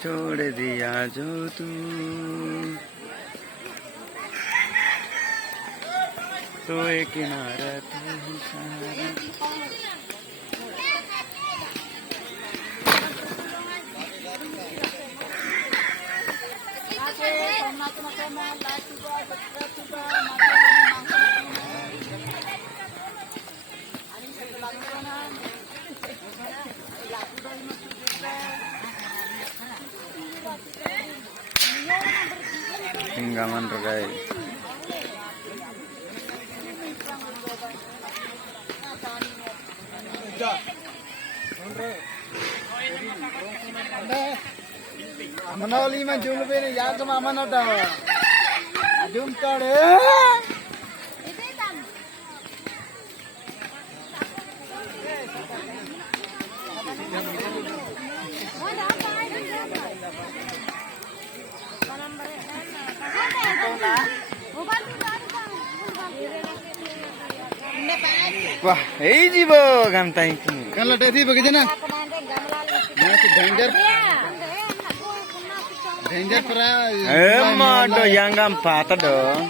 छोड़ दिया जो तू तो एक किनारा तू ही सहारा। Hinggaman regai. Manoli mah jumlah ini ya ke mama nada. Jumlah deh. Wah, hey jibo gantai ini. Kan latih sih begitu na? Masih danger pernah. Emang do yang gampang tuh.